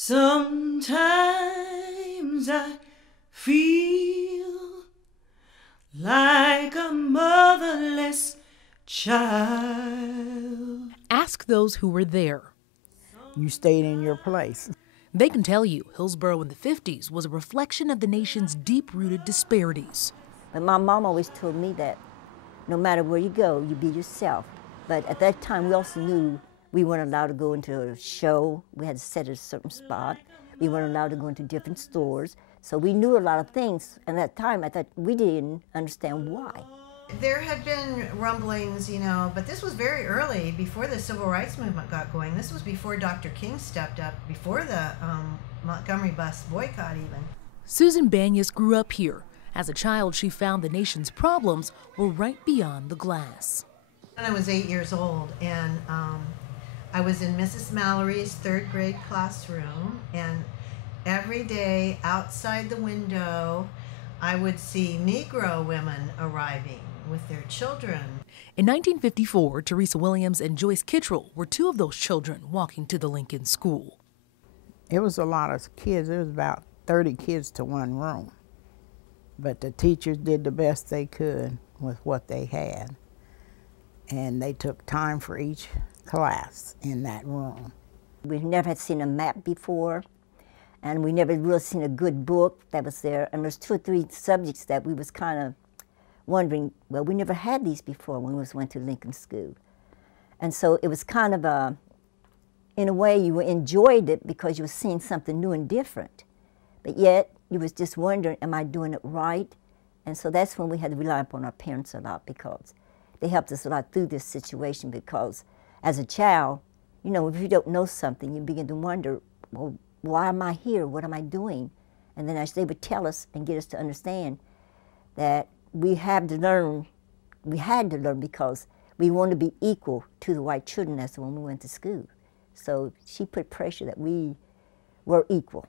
Sometimes I feel like a motherless child. Ask those who were there. You stayed in your place. They can tell you Hillsborough in the 50s was a reflection of the nation's deep-rooted disparities. But my mom always told me that no matter where you go, you be yourself. But at that time, we also knew we weren't allowed to go into a show. We had to sit at a certain spot. We weren't allowed to go into different stores. So we knew a lot of things. And at that time, I thought we didn't understand why. There had been rumblings, you know, but this was very early, before the civil rights movement got going. This was before Dr. King stepped up, before the Montgomery bus boycott even. Susan Banyas grew up here. As a child, she found the nation's problems were right beyond the glass. When I was 8 years old, and I was in Mrs. Mallory's third grade classroom, and every day outside the window, I would see Negro women arriving with their children. In 1954, Teresa Williams and Joyce Kittrell were two of those children walking to the Lincoln School. It was a lot of kids. There was about 30 kids to one room. But the teachers did the best they could with what they had. And they took time for each class in that room. We never had seen a map before, and we never really seen a good book that was there. And there's 2 or 3 subjects that we was kind of wondering, well, we never had these before when we went to Lincoln School. And so it was kind of in a way you enjoyed it because you were seeing something new and different. But yet you was just wondering, am I doing it right? And so that's when we had to rely upon our parents a lot, because they helped us a lot through this situation. Because as a child, you know, if you don't know something, you begin to wonder, well, why am I here? What am I doing? And then as they would tell us and get us to understand that we had to learn because we wanted to be equal to the white children as when we went to school. So she put pressure that we were equal.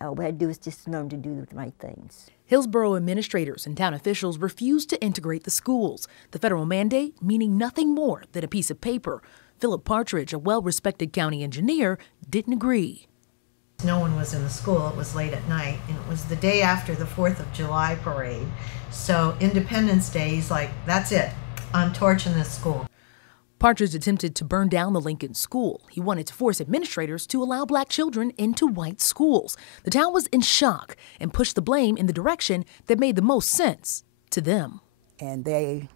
All we had to do is just learn to do the right things. Hillsborough administrators and town officials refused to integrate the schools, the federal mandate meaning nothing more than a piece of paper. Philip Partridge, a well-respected county engineer, didn't agree. No one was in the school. It was late at night, and it was the day after the 4th of July parade. So Independence Day, he's like, that's it. I'm torching this school. Partridge attempted to burn down the Lincoln School. He wanted to force administrators to allow black children into white schools. The town was in shock and pushed the blame in the direction that made the most sense to them. And they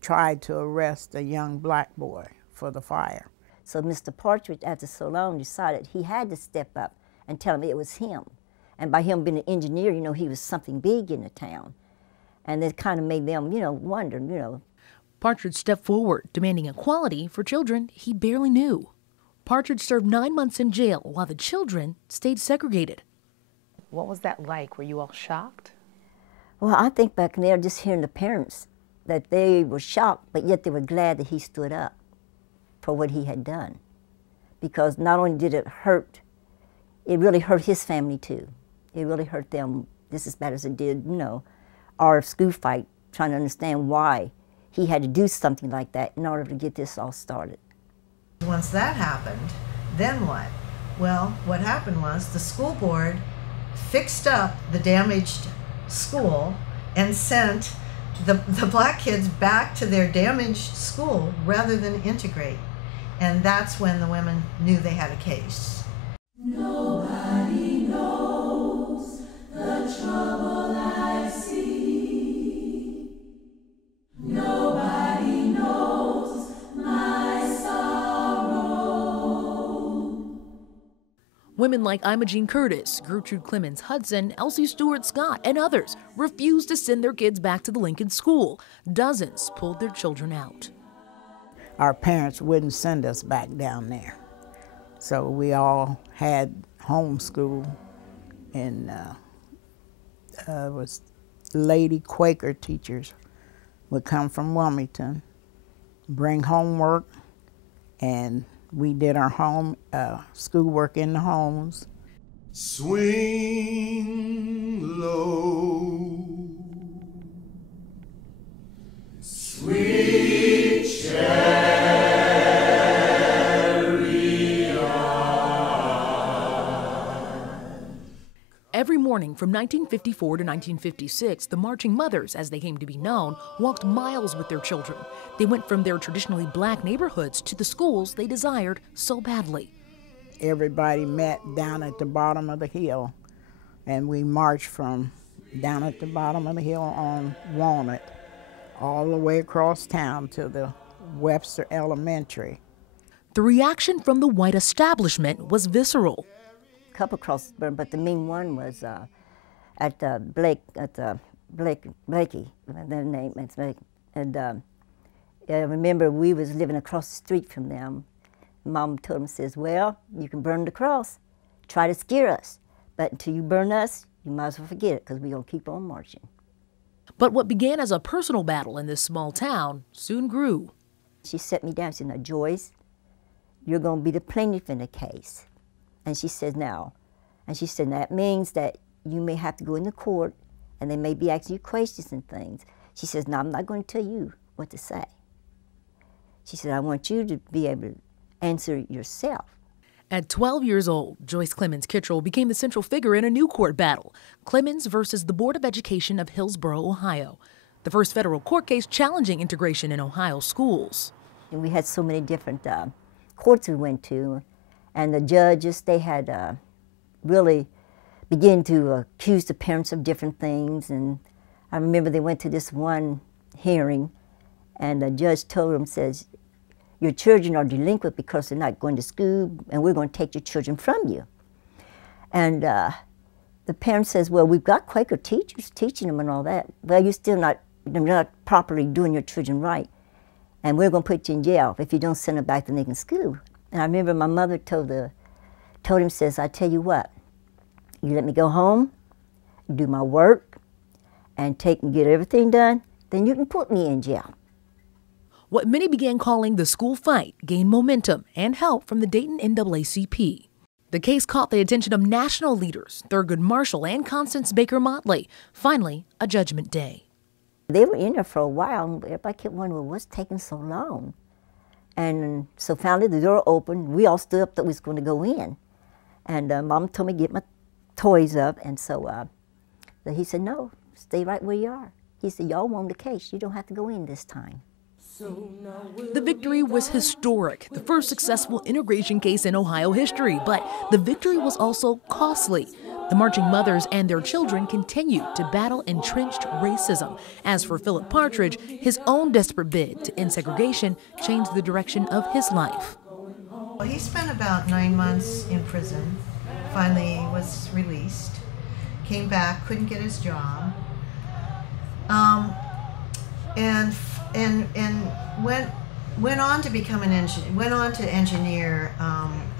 tried to arrest a young black boy for the fire. So Mr. Partridge, after so long, decided he had to step up and tell him it was him. And by him being an engineer, you know, he was something big in the town. And it kind of made them, you know, wonder, you know. Partridge stepped forward, demanding equality for children he barely knew. Partridge served 9 months in jail while the children stayed segregated. What was that like? Were you all shocked? Well, I think back there, just hearing the parents, that they were shocked, but yet they were glad that he stood up for what he had done. Because not only did it hurt, it really hurt his family too. It really hurt them just as bad as it did, you know, our school fight, trying to understand why he had to do something like that in order to get this all started. Once that happened, then what? Well, what happened was the school board fixed up the damaged school and sent the black kids back to their damaged school rather than integrate. And that's when the women knew they had a case. Nobody knows the trouble I see. Nobody knows my sorrow. Women like Imogene Curtis, Gertrude Clemens Hudson, Elsie Stewart Scott, and others refused to send their kids back to the Lincoln School. Dozens pulled their children out. Our parents wouldn't send us back down there. So we all had homeschool, and was lady Quaker teachers would come from Wilmington, bring homework, and we did our home schoolwork in the homes. Swing low, sweet chariot, Every morning from 1954 to 1956, the Marching Mothers, as they came to be known, walked miles with their children. They went from their traditionally black neighborhoods to the schools they desired so badly. Everybody met down at the bottom of the hill, and we marched from down at the bottom of the hill on Walnut all the way across town to the Webster Elementary. The reaction from the white establishment was visceral. Couple crossed, but the main one was at Blakey, their name is Blake. And I remember we was living across the street from them. Mom told them, says, well, you can burn the cross, try to scare us, but until you burn us, you might as well forget it, because we're going to keep on marching. But what began as a personal battle in this small town soon grew. She set me down. She said, now, Joyce, you're going to be the plaintiff in the case. And she said, now, that means that you may have to go into court, and they may be asking you questions and things. She says, no, I'm not going to tell you what to say. She said, I want you to be able to answer yourself. At 12 years old, Joyce Clemens Kittrell became the central figure in a new court battle, Clemens versus the Board of Education of Hillsboro, Ohio, the first federal court case challenging integration in Ohio schools. And we had so many different courts we went to, and the judges, they had really begun to accuse the parents of different things. And I remember they went to this one hearing, and the judge told them, says, your children are delinquent because they're not going to school, and we're going to take your children from you. And the parent says, well, we've got Quaker teachers teaching them and all that. Well, you're not properly doing your children right, and we're going to put you in jail if you don't send them back to Lincoln School. And I remember my mother told him, says, I tell you what, you let me go home, do my work, and get everything done, then you can put me in jail. What many began calling the school fight gained momentum and help from the Dayton NAACP. The case caught the attention of national leaders, Thurgood Marshall and Constance Baker Motley. Finally, a judgment day. They were in there for a while, and everybody kept wondering, well, what's taking so long? And so finally the door opened. We all stood up that we was going to go in. And Mom told me to get my toys up, and so he said, no, stay right where you are. He said, y'all won the case. You don't have to go in this time. The victory was historic, the first successful integration case in Ohio history, but the victory was also costly. The Marching Mothers and their children continued to battle entrenched racism. As for Philip Partridge, his own desperate bid to end segregation changed the direction of his life. Well, he spent about 9 months in prison, finally was released, came back, couldn't get his job, and went on to become an engineer. Went on to engineer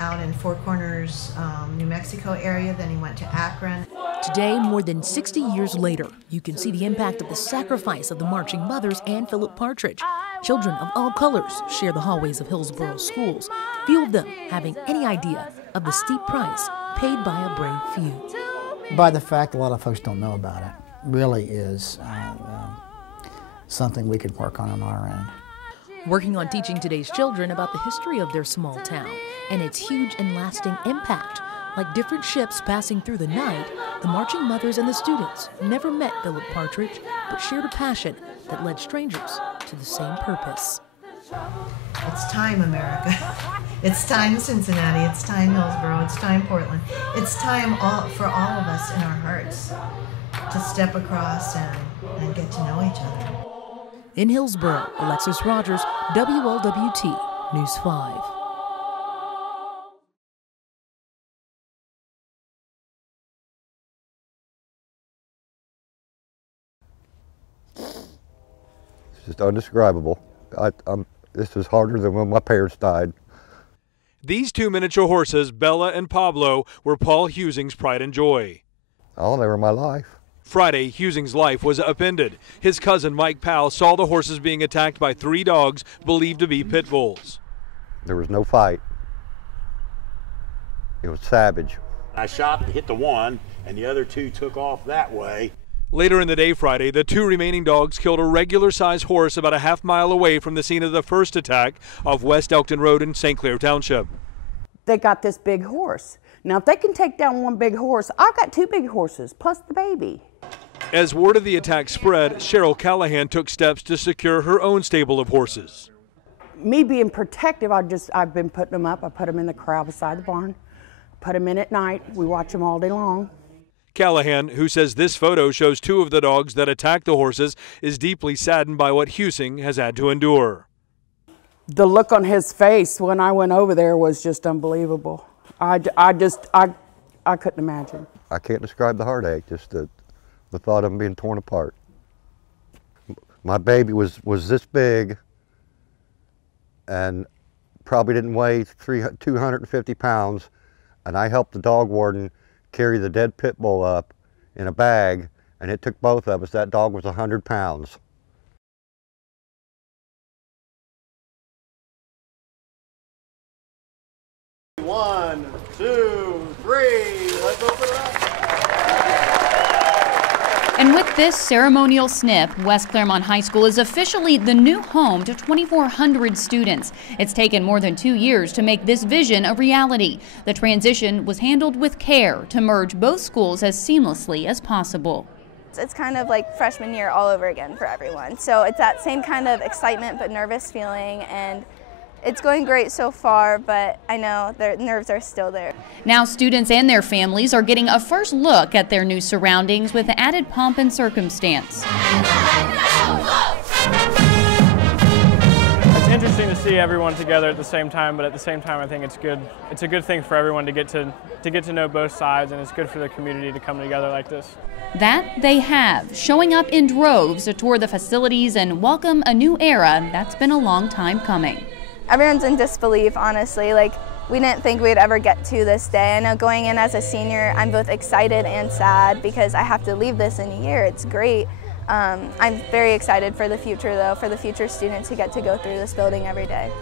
out in Four Corners, New Mexico area. Then he went to Akron. Today, more than 60 years later, you can see the impact of the sacrifice of the Marching Mothers and Philip Partridge. Children of all colors share the hallways of Hillsboro schools, few of them having any idea of the steep price paid by a brave few. By the fact a lot of folks don't know about it, really is something we could work on our end. Working on teaching today's children about the history of their small town and its huge and lasting impact. Like different ships passing through the night, the Marching Mothers and the students never met Philip Partridge, but shared a passion that led strangers to the same purpose. It's time, America. It's time, Cincinnati. It's time, Hillsboro. It's time, Portland. It's time for all of us in our hearts to step across and get to know each other. In Hillsboro, Alexis Rogers, WLWT News 5. It's just undescribable. This is harder than when my parents died. These two miniature horses, Bella and Pablo, were Paul Husing's pride and joy. Oh, they were my life. Friday, Husing's life was upended. His cousin, Mike Powell, saw the horses being attacked by 3 dogs believed to be pit bulls. There was no fight. It was savage. I shot and hit the one, and the other 2 took off that way. Later in the day Friday, the 2 remaining dogs killed a regular-sized horse about a half-mile away from the scene of the first attack off West Elkton Road in St. Clair Township. they got this big horse. Now, if they can take down one big horse, I've got 2 big horses, plus the baby. As word of the attack spread, Cheryl Callahan took steps to secure her own stable of horses. Me being protective, I've been putting them up. I put them in the corral beside the barn, put them in at night. We watch them all day long. Callahan, who says this photo shows 2 of the dogs that attacked the horses, is deeply saddened by what Husing has had to endure. The look on his face when I went over there was just unbelievable. I couldn't imagine. I can't describe the heartache, just the thought of them being torn apart. My baby was this big and probably didn't weigh 250 pounds, and I helped the dog warden carry the dead pit bull up in a bag, and it took both of us. That dog was 100 pounds. One, two, three, let's open it up. And with this ceremonial snip, West Claremont High School is officially the new home to 2,400 students. It's taken more than 2 years to make this vision a reality. The transition was handled with care to merge both schools as seamlessly as possible. It's kind of like freshman year all over again for everyone. So it's that same kind of excitement but nervous feeling, and it's going great so far, but I know their nerves are still there. Now students and their families are getting a first look at their new surroundings with added pomp and circumstance. It's interesting to see everyone together at the same time, but at the same time I think it's good. It's a good thing for everyone to get to know both sides, and it's good for the community to come together like this. That they have, showing up in droves to tour the facilities and welcome a new era that's been a long time coming. Everyone's in disbelief, honestly. Like, we didn't think we'd ever get to this day. I know going in as a senior, I'm both excited and sad because I have to leave this in a year. It's great. I'm very excited for the future, though, for the future students who get to go through this building every day.